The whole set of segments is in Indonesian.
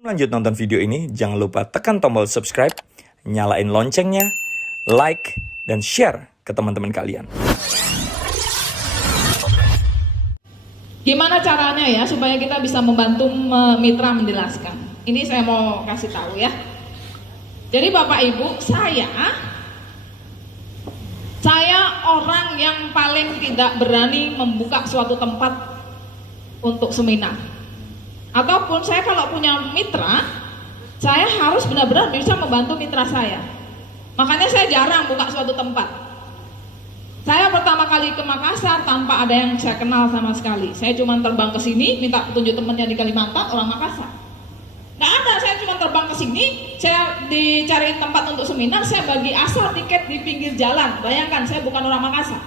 Lanjut nonton video ini, jangan lupa tekan tombol subscribe, nyalain loncengnya, like, dan share ke teman-teman kalian. Gimana caranya ya supaya kita bisa membantu mitra menjelaskan? Ini saya mau kasih tahu ya. Jadi Bapak Ibu, saya orang yang paling tidak berani membuka suatu tempat untuk seminar. Ataupun saya kalau punya mitra, saya harus benar-benar bisa membantu mitra saya. Makanya saya jarang buka suatu tempat. Saya pertama kali ke Makassar tanpa ada yang saya kenal sama sekali. Saya cuma terbang ke sini, minta petunjuk temannya di Kalimantan, orang Makassar. Nggak ada, saya cuma terbang ke sini, saya dicariin tempat untuk seminar, saya bagi asal tiket di pinggir jalan. Bayangkan, saya bukan orang Makassar.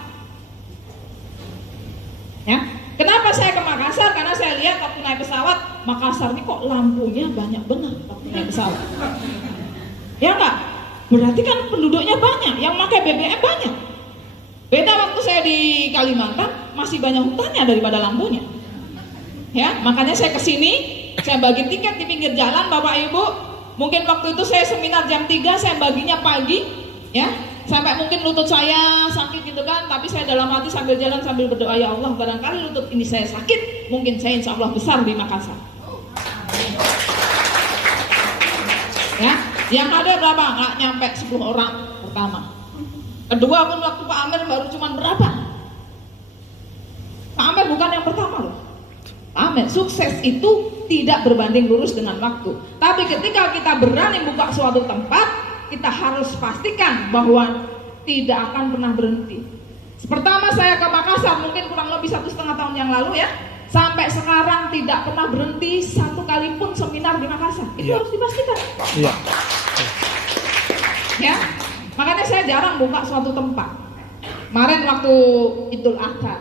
Ya, kenapa saya ke Makassar? Karena saya lihat waktu naik pesawat, Makassar ini kok lampunya banyak benar waktu naik pesawat. Ya enggak? Berarti kan penduduknya banyak, yang pakai BBM banyak. Beda waktu saya di Kalimantan, masih banyak hutannya daripada lampunya. Ya, makanya saya kesini, saya bagi tiket di pinggir jalan, Bapak Ibu. Mungkin waktu itu saya seminar jam 3, saya baginya pagi, ya. Sampai mungkin lutut saya sakit gitu kan, tapi saya dalam hati sambil jalan sambil berdoa, ya Allah, barangkali lutut ini saya sakit, mungkin saya insya Allah besar di Makassar. Ya, yang ada berapa? Nggak nyampe 10 orang pertama. Kedua pun waktu Pak Amir baru cuma berapa? Pak Amir bukan yang pertama loh. Pak Amir, sukses itu tidak berbanding lurus dengan waktu. Tapi ketika kita berani buka suatu tempat, kita harus pastikan bahwa tidak akan pernah berhenti. Pertama saya ke Makassar mungkin kurang lebih 1,5 tahun yang lalu ya. Sampai sekarang tidak pernah berhenti satu kali pun seminar di Makassar. Itu harus dipastikan. Iya. Ya. Makanya saya jarang buka suatu tempat. Kemarin waktu Idul Adha,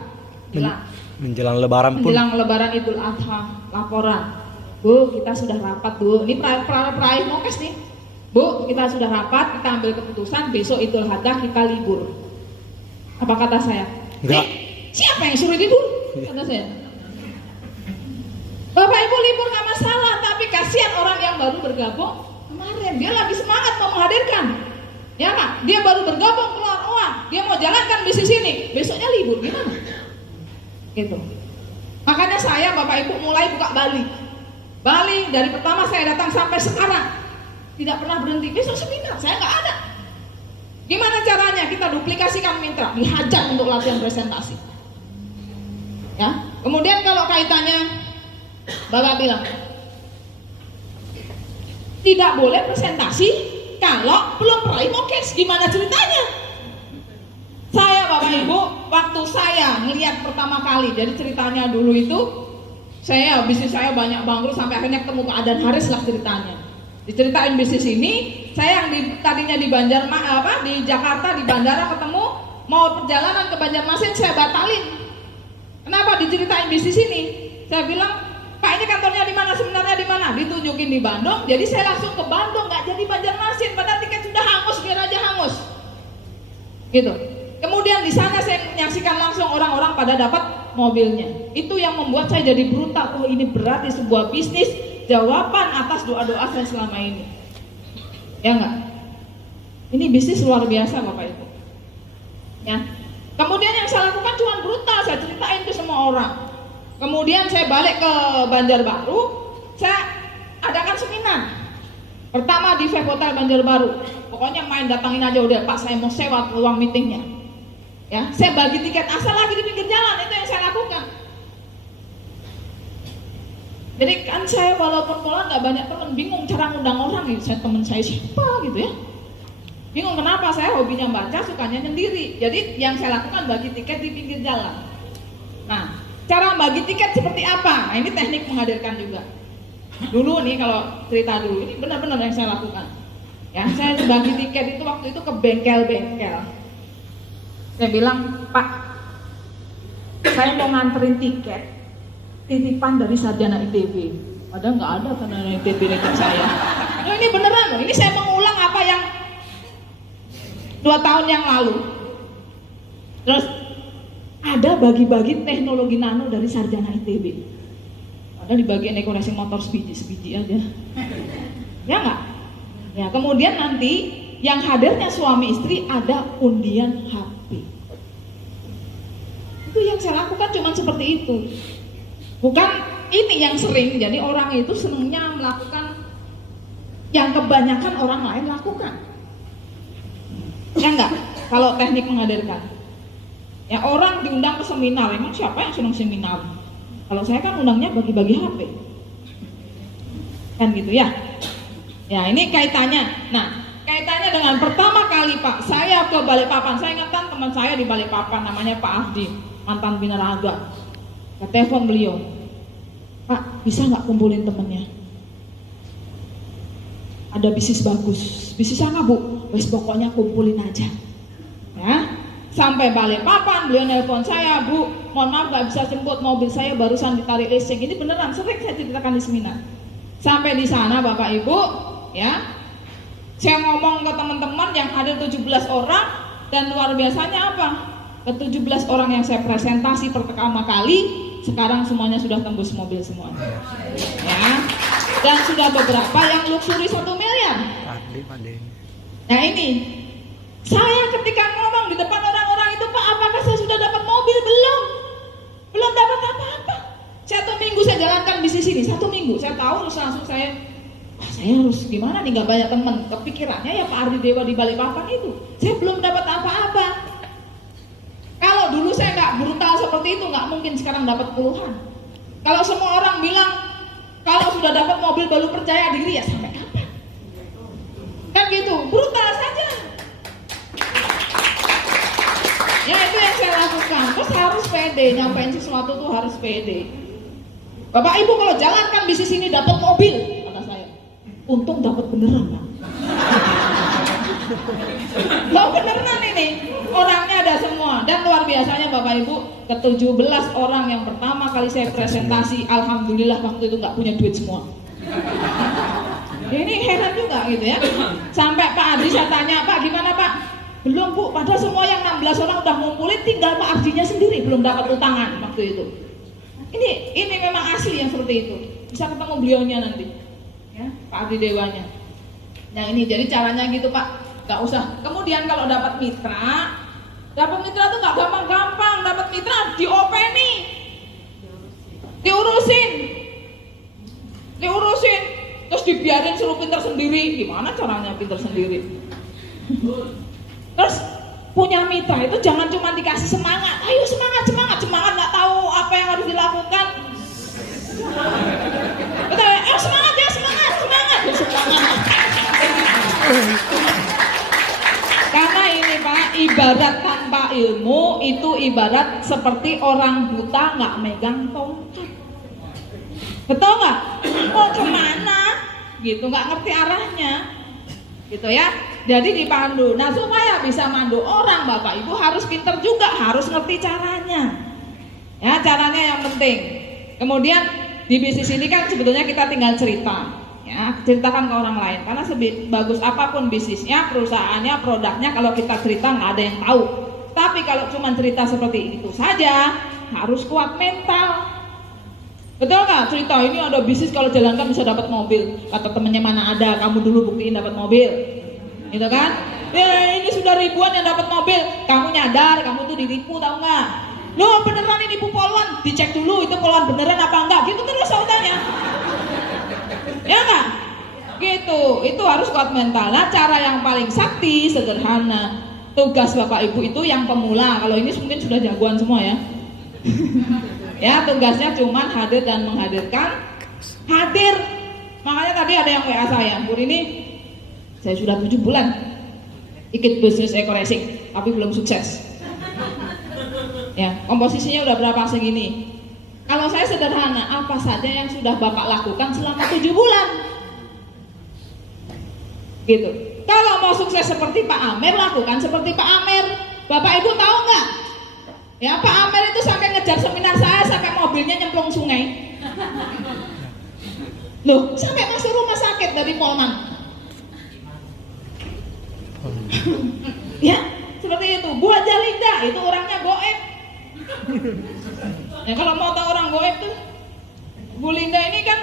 Menjelang Lebaran pun. menjelang Lebaran Idul Adha, laporan, Bu, kita sudah rapat Bu. Ini peraih Mokes nih, Bu, kita sudah rapat, kita ambil keputusan besok Idul Adha kita libur. Apa kata saya? Enggak. Siapa yang suruh libur? Kata saya. Bapak Ibu libur nggak masalah, tapi kasihan orang yang baru bergabung kemarin, dia lagi semangat mau menghadirkan. Ya Kak, dia baru bergabung keluar uang, dia mau jalankan bisnis ini, besoknya libur gimana? Gitu. Makanya saya Bapak Ibu mulai buka Bali. Bali dari pertama saya datang sampai sekarang tidak pernah berhenti. Besok seminar saya nggak ada. Gimana caranya? Kita duplikasikan mitra, dihajar untuk latihan presentasi. Ya. Kemudian kalau kaitannya Bapak bilang tidak boleh presentasi kalau belum peraih Mokes, gimana ceritanya? Saya Bapak Ibu, waktu saya ngelihat pertama kali, jadi ceritanya dulu itu, bisnis saya banyak bangkrut sampai akhirnya ketemu Pak Adan Haris lah ceritanya. Diceritain bisnis ini, saya yang tadinya di di Jakarta di bandara ketemu, mau perjalanan ke Banjarmasin saya batalin. Kenapa diceritain bisnis ini? Saya bilang, Pak ini kantornya di mana, seminarnya di mana? Ditunjukin di Bandung, jadi saya langsung ke Bandung, nggak jadi Banjarmasin, padahal tiket sudah hangus, biar aja hangus. Gitu. Kemudian di sana saya menyaksikan langsung orang-orang pada dapat mobilnya. Itu yang membuat saya jadi brutal. Oh ini berarti sebuah bisnis jawaban atas doa-doa saya selama ini. Ya enggak? Ini bisnis luar biasa Bapak Ibu. Ya. Kemudian yang saya lakukan cuma brutal, saya ceritain ke semua orang. Kemudian saya balik ke Banjarbaru, saya adakan seminar. Pertama di Vep Hotel Banjarbaru. Pokoknya main datangin aja udah Pak, saya mau sewa ruang meetingnya. Ya, saya bagi tiket asal lagi di pinggir jalan, itu yang saya lakukan. Jadi kan saya walaupun pola nggak banyak teman, bingung cara ngundang orang nih. Saya teman saya siapa gitu ya. Bingung kenapa, saya hobinya baca, sukanya sendiri. Jadi yang saya lakukan bagi tiket di pinggir jalan. Nah, cara bagi tiket seperti apa? Nah, ini teknik menghadirkan juga. Dulu nih kalau cerita dulu, ini benar-benar yang saya lakukan. Ya, saya bagi tiket itu waktu itu ke bengkel-bengkel. Saya bilang, Pak, saya mau nganterin tiket titipan dari sarjana ITB. Padahal nggak ada sarjana ITB tiket saya. Nah, ini beneran loh, ini saya mengulang apa yang 2 tahun yang lalu. Terus ada bagi-bagi teknologi nano dari sarjana ITB. Padahal dibagiin dekorasi motor sebiji aja. Ya nggak? Ya kemudian nanti yang hadirnya suami istri ada undian HP. Itu yang saya lakukan cuma seperti itu. Bukan ini yang sering, jadi orang itu senangnya melakukan yang kebanyakan orang lain lakukan. Ya enggak? Kalau teknik menghadirkan. Ya orang diundang ke seminar, emang siapa yang senang seminar? Kalau saya kan undangnya bagi-bagi HP. Kan gitu ya. Ya ini kaitannya. Nah, kaitannya dengan pertama kali Pak, saya ke Balikpapan. Saya ingatkan teman saya di Balikpapan namanya Pak Afdi, mantan binaraga. Saya telepon beliau, Pak bisa nggak kumpulin temennya? Ada bisnis bagus. Bisnis apa Bu? Wes pokoknya kumpulin aja. Ya, sampai Balikpapan beliau nelpon saya, Bu, mohon maaf nggak bisa jemput, mobil saya barusan ditarik leasing. Ini beneran, sering saya ceritakan di seminar. Sampai di sana Bapak Ibu, ya, saya ngomong ke teman-teman yang ada 17 orang dan luar biasanya apa? Ke 17 orang yang saya presentasi pertama kali, sekarang semuanya sudah tembus mobil semuanya. Ya. Dan sudah beberapa yang luxury 1 miliar. Nah ini, saya ketika ngomong di depan orang-orang itu, Pak, apakah saya sudah dapat mobil? Belum dapat apa-apa. 1 minggu saya jalankan bisnis ini, 1 minggu. Saya tahu terus langsung saya harus gimana nih, gak banyak teman. Kepikirannya ya Pak Ardi Dewa di Balikpapan itu. Saya belum dapat apa-apa. Kalau dulu saya gak brutal seperti itu, gak mungkin sekarang dapat puluhan. Kalau semua orang bilang kalau sudah dapat mobil baru percaya diri, ya sampai kapan? Kan gitu, brutal saja. Ya itu yang saya lakukan. Terus harus pede, nyampein sesuatu tuh harus pede. Bapak Ibu kalau jalankan bisnis ini dapat mobil, kata saya, untung dapat beneran Pak. Loh beneran ini, orangnya ada semua. Dan luar biasanya Bapak Ibu, ke 17 orang yang pertama kali saya presentasi, alhamdulillah waktu itu gak punya duit semua. Ini heran juga gitu ya. Sampai Pak Ardi saya tanya, Pak gimana Pak? Belum Bu, padahal semua yang 16 orang udah ngumpulin, tinggal Pak Ardinya sendiri belum dapat utangan waktu itu. Ini memang asli yang seperti itu. Bisa ketemu beliaunya nanti, ya, Pak Ardi Dewanya. Nah ini jadi caranya gitu Pak, gak usah. Kemudian kalau dapat mitra tuh gak gampang-gampang. Dapat mitra diopeni, diurusin, terus dibiarin suruh pinter sendiri. Gimana caranya pinter sendiri? Terus punya mitra itu jangan cuma dikasih semangat, ayo semangat, nggak tahu apa yang harus dilakukan. Betul ya? Semangat ya, semangat. Karena ini Pak, ibarat tanpa ilmu itu ibarat seperti orang buta nggak megang tongkat. Betul nggak? Mau kemana? Gitu, nggak ngerti arahnya. Gitu ya. Jadi dipandu. Nah supaya bisa mandu orang Bapak Ibu harus pinter juga, harus ngerti caranya. Ya caranya yang penting. Kemudian di bisnis ini kan sebetulnya kita tinggal cerita, ya ceritakan ke orang lain. Karena sebagus apapun bisnisnya, perusahaannya, produknya, kalau kita cerita nggak ada yang tahu. Tapi kalau cuma cerita seperti itu saja, harus kuat mental. Betul nggak? Cerita ini ada bisnis kalau jalankan bisa dapat mobil. Kata temennya mana ada, kamu dulu buktiin dapat mobil. Gitu kan? Ya ini sudah ribuan yang dapat mobil. Kamu nyadar, kamu tuh ditipu tahu nggak? Loh beneran ini nipu poluan? Dicek dulu itu poluan beneran apa enggak? Gitu terus sautannya. Ya nggak? Gitu. Itu harus kuat mental. Nah, cara yang paling sakti sederhana. Tugas Bapak Ibu itu yang pemula. Kalau ini mungkin sudah jagoan semua ya. Ya tugasnya cuman hadir dan menghadirkan. Hadir. Makanya tadi ada yang WA saya, Bu ini saya sudah 7 bulan ikut bisnis eco racing tapi belum sukses. Ya, komposisinya udah berapa segini. Kalau saya sederhana, apa saja yang sudah Bapak lakukan selama 7 bulan? Gitu. Kalau mau sukses seperti Pak Amer, lakukan seperti Pak Amer. Bapak Ibu tahu nggak? Ya, Pak Amer itu sampai ngejar seminar saya sampai mobilnya nyemplung sungai. Loh, sampai masuk rumah sakit dari Polman. Ya, seperti itu. Bu Haja Linda itu orangnya goib. Ya kalau mau tahu orang goib tuh Bu Linda ini kan,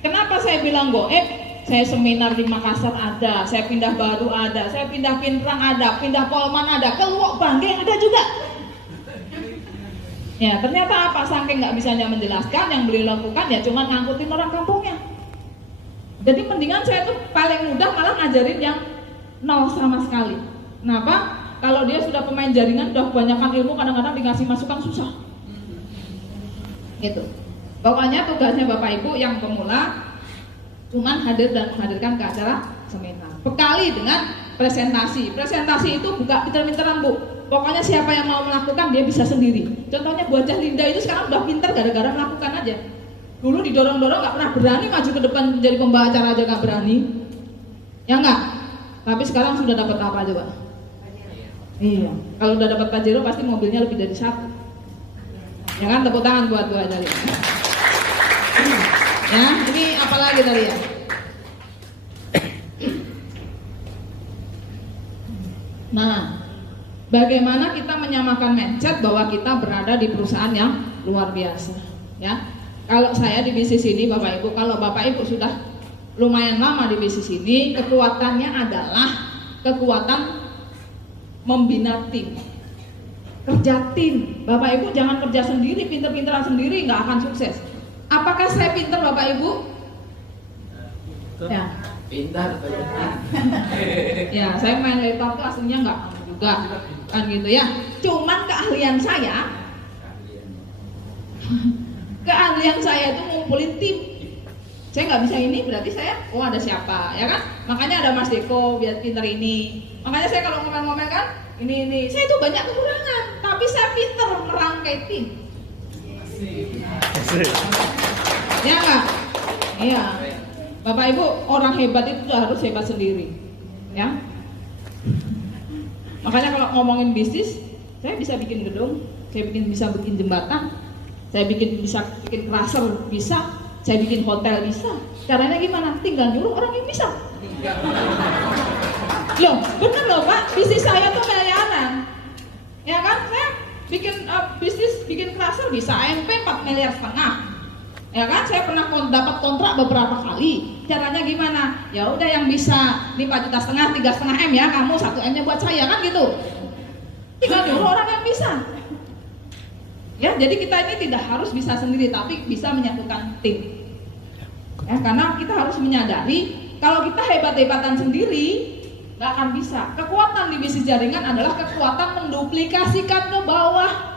kenapa saya bilang goib? Saya seminar di Makassar ada, saya pindah Baru ada, saya pindah Pinrang ada, pindah Polman ada, ke Luwuk Bangge ada juga. Ya ternyata apa? Saking nggak bisanya menjelaskan, yang beliau lakukan ya cuma ngangkutin orang kampungnya. Jadi mendingan saya tuh paling mudah malah ngajarin yang nol sama sekali. Kenapa? Kalau dia sudah pemain jaringan, udah kebanyakan ilmu, kadang-kadang dikasih masukan susah. Gitu. Pokoknya tugasnya Bapak Ibu yang pemula cuman hadir dan menghadirkan ke acara seminar. Bekali dengan presentasi. Presentasi itu buka pinter-pinteran Bu. Pokoknya siapa yang mau melakukan dia bisa sendiri. Contohnya Bu Hajah Linda itu sekarang udah pinter gara-gara melakukan aja. Dulu didorong-dorong nggak pernah berani maju ke depan jadi pembawa acara aja nggak berani. Ya enggak? Tapi sekarang sudah dapat apa coba? Iya. Kalau udah dapat Pajero pasti mobilnya lebih dari satu. Ya kan, tepuk tangan buat Bu Hajah Linda. Ya, ini apa lagi tadi ya? Nah, bagaimana kita menyamakan mindset bahwa kita berada di perusahaan yang luar biasa, ya? Kalau saya di bisnis ini, Bapak Ibu, kalau Bapak Ibu sudah lumayan lama di bisnis ini, kekuatannya adalah kekuatan membina tim, kerja tim. Bapak Ibu jangan kerja sendiri, pinter-pinteran sendiri, nggak akan sukses. Apakah saya pintar Bapak Ibu? Ya. Pintar. Ya, saya main laptop tuh aslinya nggak juga, kan gitu ya. Cuman keahlian saya itu ngumpulin tim. Saya nggak bisa ini, berarti saya, oh ada siapa, ya kan? Makanya ada Mas Deko, biar pintar ini. Makanya saya kalau ngomel-ngomel kan, ini, saya itu banyak kekurangan, tapi saya pintar merangkai tim. Ya enggak? Iya. Bapak Ibu, orang hebat itu harus hebat sendiri. Ya. Makanya kalau ngomongin bisnis, saya bisa bikin gedung, saya bisa bikin jembatan, saya bisa bikin crusher bisa, saya bikin hotel bisa. Caranya gimana? Tinggal nyuruh orang yang bisa. Loh, bener loh Pak, bisnis saya tuh miliaran. Ya kan? Saya bikin bisnis, bikin crusher bisa AMP 4,5 miliar. Ya kan, saya pernah dapat kontrak beberapa kali. Caranya gimana? Ya udah yang bisa 5,5 juta, 3,5 M ya, kamu 1 M-nya buat saya, kan gitu. Tinggal dulu orang yang bisa. Ya, jadi kita ini tidak harus bisa sendiri, tapi bisa menyatukan tim. Ya, karena kita harus menyadari kalau kita hebat-hebatan sendiri nggak akan bisa. Kekuatan di bisnis jaringan adalah kekuatan menduplikasikan ke bawah.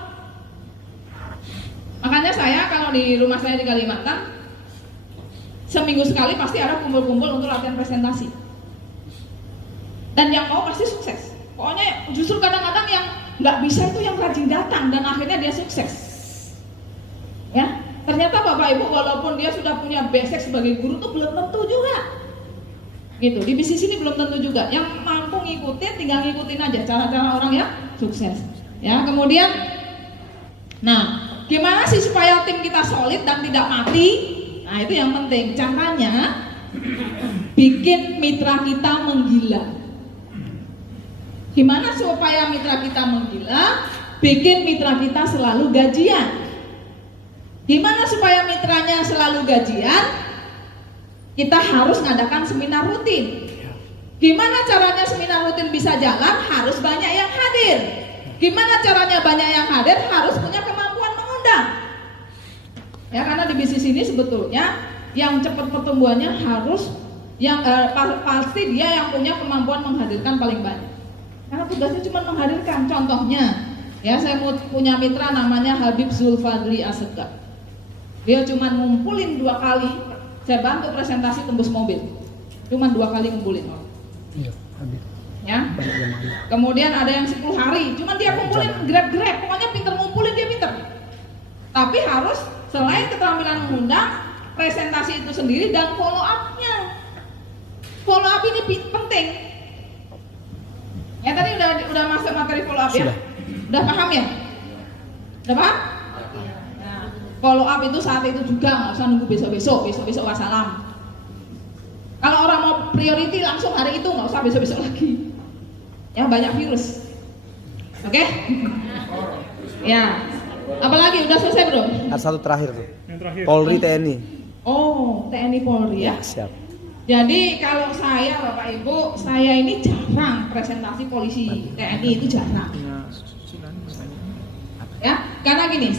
Makanya saya kalau di rumah saya di Kalimantan, seminggu sekali pasti ada kumpul-kumpul untuk latihan presentasi. Dan yang mau pasti sukses. Pokoknya justru kadang-kadang yang nggak bisa itu yang rajin datang dan akhirnya dia sukses. Ya, ternyata Bapak Ibu walaupun dia sudah punya basic sebagai guru tuh belum tentu juga. Gitu, di bisnis ini belum tentu juga. Yang mampu ngikutin, tinggal ngikutin aja cara-cara orang yang sukses. Ya, kemudian, nah, gimana sih supaya tim kita solid dan tidak mati? Nah, itu yang penting. Caranya bikin mitra kita menggila. Gimana supaya mitra kita menggila? Bikin mitra kita selalu gajian. Gimana supaya mitranya selalu gajian? Kita harus ngadakan seminar rutin. Gimana caranya seminar rutin bisa jalan? Harus banyak yang hadir. Gimana caranya banyak yang hadir? Harus punya kemampuan mengundang. Ya, karena di bisnis ini sebetulnya yang cepat pertumbuhannya harus yang pasti dia yang punya kemampuan menghadirkan paling banyak. Karena tugasnya cuma menghadirkan. Contohnya, ya saya punya mitra namanya Habib Zulfadli Asegaf. Dia cuma ngumpulin 2 kali. Saya bantu presentasi tembus mobil. Cuma 2 kali ngumpulin. Iya, Habib. Ya. Kemudian ada yang 10 hari. Cuma dia kumpulin grab-grab. Pokoknya pinter ngumpulin, dia pinter. Tapi harus selain keterampilan mengundang, presentasi itu sendiri dan follow up-nya. Follow up ini penting. Ya tadi udah masuk materi follow up ya? Udah paham ya? Udah paham? Nah, follow up itu saat itu juga, nggak usah nunggu besok wassalam. Kalau orang mau priority langsung hari itu, nggak usah besok lagi. Ya banyak virus. Oke? Ya. Apalagi udah selesai belum? Ada satu terakhir tuh. Yang terakhir. Polri TNI. Oh, TNI Polri ya. Siap. Jadi kalau saya Bapak Ibu, saya ini jarang presentasi polisi TNI itu jarang. Ya, karena gini.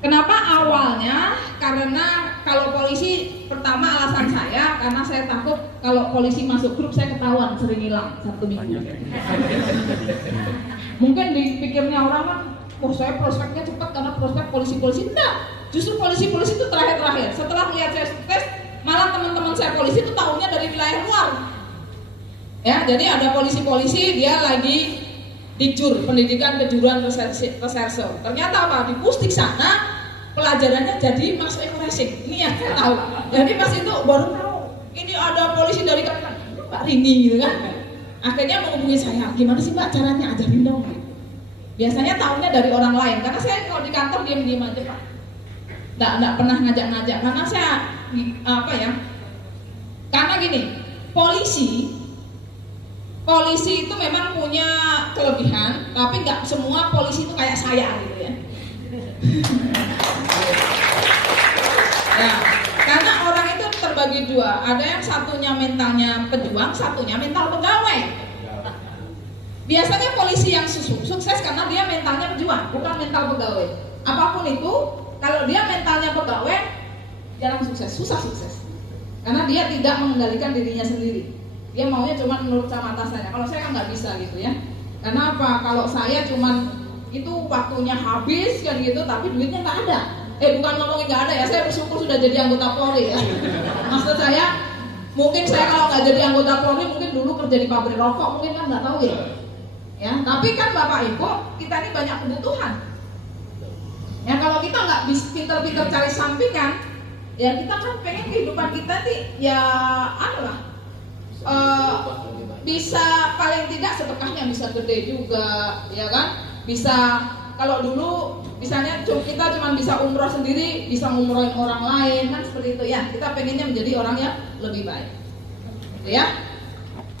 Kenapa awalnya? Karena kalau polisi, pertama alasan saya karena saya takut kalau polisi masuk grup saya ketahuan sering hilang 1 minggu. Mungkin dipikirnya orang kan, oh saya prospeknya cepat karena prospek polisi-polisi. Enggak, justru polisi-polisi itu terakhir-terakhir. Setelah lihat saya sukses, malah teman-teman saya polisi itu tahunya dari wilayah luar. Ya, jadi ada polisi-polisi dia lagi Dikjur, pendidikan kejuruan reserse. Ternyata apa? Di Pusdik sana pelajarannya jadi masuk ekoresik. Ini yang saya tahu. Jadi pas itu baru tahu ini ada polisi dari Pak Rini gitu kan. Akhirnya menghubungi saya, gimana sih Mbak caranya, ajarin dong. Biasanya tahunya dari orang lain, karena saya kalau di kantor diam-diam aja Pak. Nggak pernah ngajak-ngajak, karena saya karena gini, polisi itu memang punya kelebihan, tapi nggak semua polisi itu kayak saya gitu ya. Ya, karena orang itu terbagi dua, ada yang satunya mentalnya pejuang, satunya mental pegawai. Biasanya polisi yang sukses karena dia mentalnya pejuang, bukan mental pegawai. Apapun itu, kalau dia mentalnya pegawai, jarang sukses, susah sukses. Karena dia tidak mengendalikan dirinya sendiri. Dia maunya cuma menurut sama atasannya. Kalau saya kan nggak bisa gitu ya. Karena apa? Kalau saya cuma itu waktunya habis kan gitu, tapi duitnya nggak ada. Bukan ngomongin nggak ada ya. Saya bersyukur sudah jadi anggota Polri ya. Maksud saya, mungkin saya kalau nggak jadi anggota Polri, mungkin dulu kerja di pabrik rokok, mungkin kan nggak tahu ya. Ya, tapi kan Bapak Ibu, kita ini banyak kebutuhan. Ya kalau kita nggak bisa pinter-pinter cari sampingan, ya kita kan pengen kehidupan kita nih ya bisa paling tidak sedekahnya bisa gede juga, ya kan? Bisa kalau dulu misalnya kita cuma bisa umroh sendiri, bisa ngumrohin orang lain kan seperti itu ya. Kita pengennya menjadi orang yang lebih baik, gitu ya.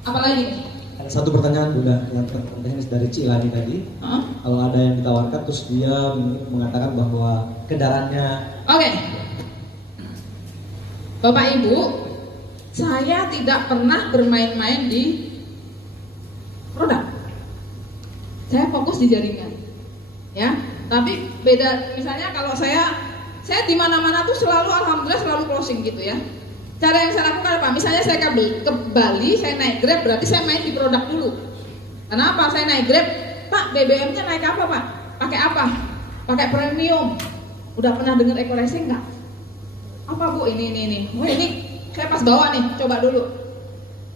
Apalagi? Ada satu pertanyaan Bunda yang teknis dari Cilani tadi. Kalau ada yang ditawarkan terus dia mengatakan bahwa kendaraaannya. Oke. Bapak Ibu, saya tidak pernah bermain-main di produk. Saya fokus di jaringan. Ya, tapi beda misalnya kalau saya di mana-mana tuh selalu alhamdulillah selalu closing gitu ya. Cara yang saya lakukan apa? Misalnya saya ke Bali, saya naik Grab, berarti saya main di produk dulu. Kenapa? Saya naik Grab, Pak BBM-nya naik apa Pak? Pakai apa? Pakai premium. Udah pernah dengar eco-racing nggak? Apa Bu? Ini. Oh ini saya pas bawa nih, coba dulu.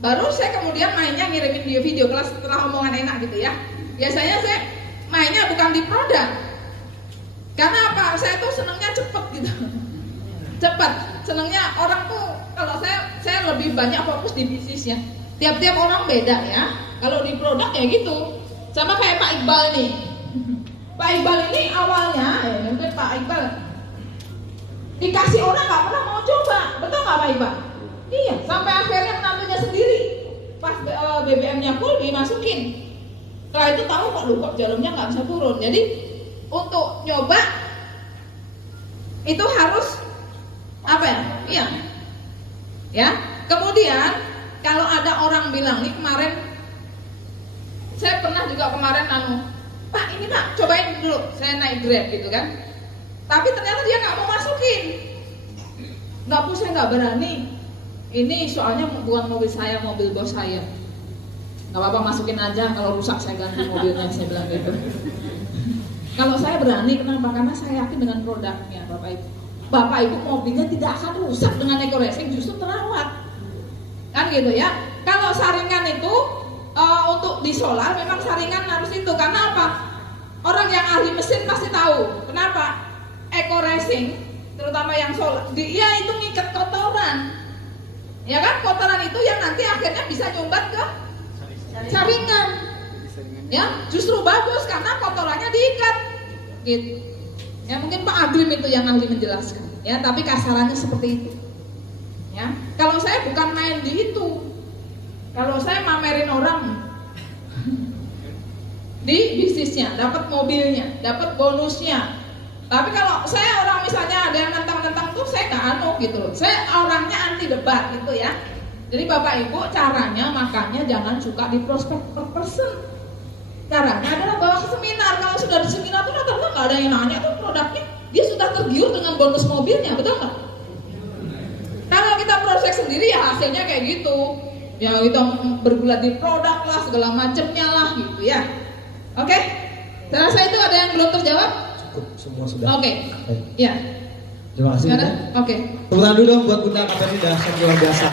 Baru saya kemudian mainnya ngirimin video-video kelas setelah omongan enak gitu ya. Biasanya saya mainnya bukan di produk. Karena apa? Saya tuh senangnya cepet gitu. Cepat. Senangnya orang tuh kalau saya lebih banyak fokus di bisnisnya. Tiap-tiap orang beda ya. Kalau di produk ya gitu. Sama kayak Pak Iqbal nih. Pak Iqbal ini awalnya mungkin Pak Iqbal dikasih orang nggak pernah mau coba, betul nggak Pak Iqbal? Iya, sampai akhirnya menantunya sendiri. Pas BBM-nya full dimasukin. Setelah itu tahu kok jalurnya nggak bisa turun. Jadi untuk nyoba itu harus apa ya? Iya. Ya. Kemudian kalau ada orang bilang nih kemarin, saya pernah juga kemarin Pak ini Pak cobain dulu, saya naik Grab gitu kan. Tapi ternyata dia nggak mau masukin. Nggak Bu, saya nggak berani. Ini soalnya bukan mobil saya, mobil bos saya. Nggak apa-apa masukin aja, kalau rusak saya ganti mobilnya, saya bilang gitu. Kalau saya berani, kenapa? Karena saya yakin dengan produknya, Bapak Ibu. Bapak Ibu mobilnya tidak akan rusak dengan eco-racing, justru terawat. Kan gitu ya. Kalau saringan itu untuk di solar memang saringan harus itu. Karena apa? Orang yang ahli mesin pasti tahu. Kenapa? Eco-racing, terutama yang solar, dia itu ngikat kotoran. Ya kan? Kotoran itu yang nanti akhirnya bisa nyumbat ke saringan. Ya, justru bagus karena kotorannya diikat. Gitu. Ya mungkin Pak Aglim itu yang ahli menjelaskan. Ya, tapi kasarannya seperti itu. Ya, kalau saya bukan main di itu. Kalau saya mamerin orang di bisnisnya, dapat mobilnya, dapat bonusnya. Tapi kalau saya orang misalnya ada yang nentang-nentang tuh saya nggak anu gitu loh. Saya orangnya anti debat gitu ya. Jadi Bapak Ibu caranya makanya jangan suka di prospek per person. Caranya adalah bawa ke seminar. Kalau sudah di seminar tuh rata-rata nggak ada yang nanya tuh produknya, dia sudah tergiur dengan bonus mobilnya, betul nggak? Kalau kita prospek sendiri ya hasilnya kayak gitu. Ya kita bergulat di produk lah, segala macamnya lah gitu ya. Oke? Saya rasa itu ada yang belum terjawab? Cukup, semua sudah. Oke. Baik. Ya. Terima kasih. Sekarang? Bunda. Oke. Tepuk tangan dulu dong buat Bunda Kapeni, dah sangat luar biasa.